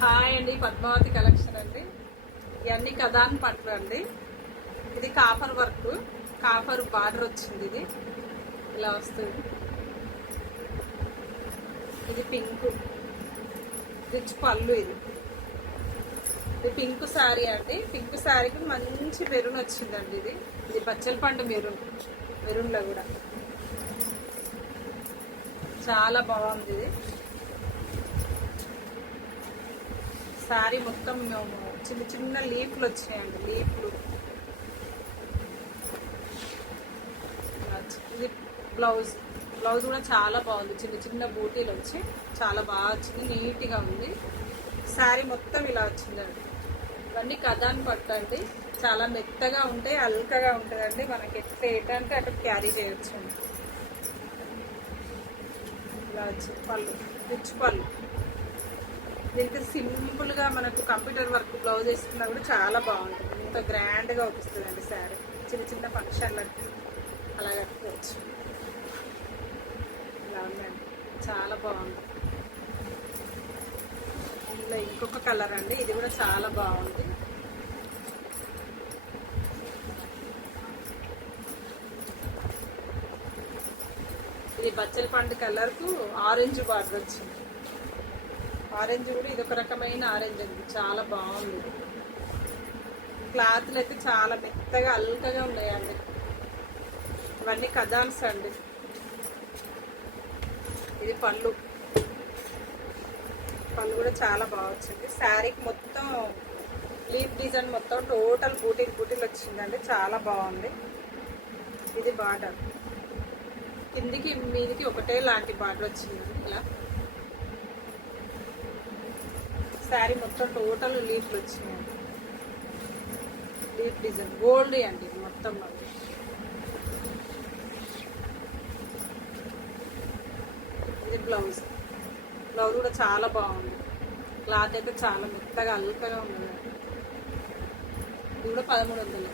Hi అండి, Padmavati collection అండి. ఇవన్నీ కదాన్ పట్లు అండి. ఇది కాపర్ వర్క్, కాపర్ బార్డర్ వచ్చింది. ఇది ఇలా వస్తుంది. ఇది పింక్ రిచ్ పళ్ళు. ఇది పింక్ శారీ అండి. పింక్ శారీకి మంచి మెరూన్ వచ్చిందండి. ఇది బచ్చల పండు మెరూన్లో కూడా చాలా బాగుంది. ఇది శారీ మొత్తం చిన్న చిన్న లీఫ్లు వచ్చినాయండి. లీఫ్లు. ఇది బ్లౌజ్ కూడా చాలా బాగుంది. చిన్న చిన్న బూటీలు వచ్చి చాలా బాగా వచ్చింది. నీట్గా ఉంది. శారీ మొత్తం ఇలా వచ్చిందండి. ఇవన్నీ కదాన్ పట్టు అండి. చాలా మెత్తగా ఉంటాయి, అల్కగా ఉంటుందండి. మనకి ఎటంటే అటు క్యారీ చేయొచ్చు. ఇలా వచ్చింది పళ్ళు, రిచ్ పళ్ళు. దీనికి సింపుల్గా మనకు కంప్యూటర్ వర్క్ బ్లౌజ్ వేసుకున్నా కూడా చాలా బాగుంటుంది. ఇంత గ్రాండ్గా అవుపిస్తుందండి శారీ. చిన్న చిన్న ఫంక్షన్లకి అలా కట్టుకోవచ్చు. ఇలా ఉందండి, చాలా బాగుంది. ఇలా ఇంకొక కలర్ అండి. ఇది కూడా చాలా బాగుంది. ఇది బచ్చల పండు కలర్కు ఆరెంజ్ బార్డర్ వచ్చింది. ఆరెంజ్ కూడా ఇది ఒక రకమైన ఆరెంజ్ అండి. చాలా బాగుంది. క్లాత్లు అయితే చాలా మెత్తగా అల్కగా ఉన్నాయండి. ఇవన్నీ కదాన్స్ అండి. ఇది పళ్ళు కూడా చాలా బాగా వచ్చింది. శారీకి మొత్తం లీఫ్ డిజైన్ మొత్తం టోటల్ బూటీలు వచ్చిందండి. చాలా బాగుంది. ఇది బార్డర్ కిందికి మీదికి ఒకటే లాంటి బార్డర్ వచ్చిందండి. ఇలా శారీ మొత్తం టోటల్ లీఫ్లు వచ్చినాయండి. లీఫ్ డిజైన్ గోల్డ్ అండి. ఇది మొత్తం ఇది బ్లౌజ్ కూడా చాలా బాగుంది. క్లాత్ అయితే చాలా మెత్తగా అల్కగా ఉంది. ఇది కూడా 1300.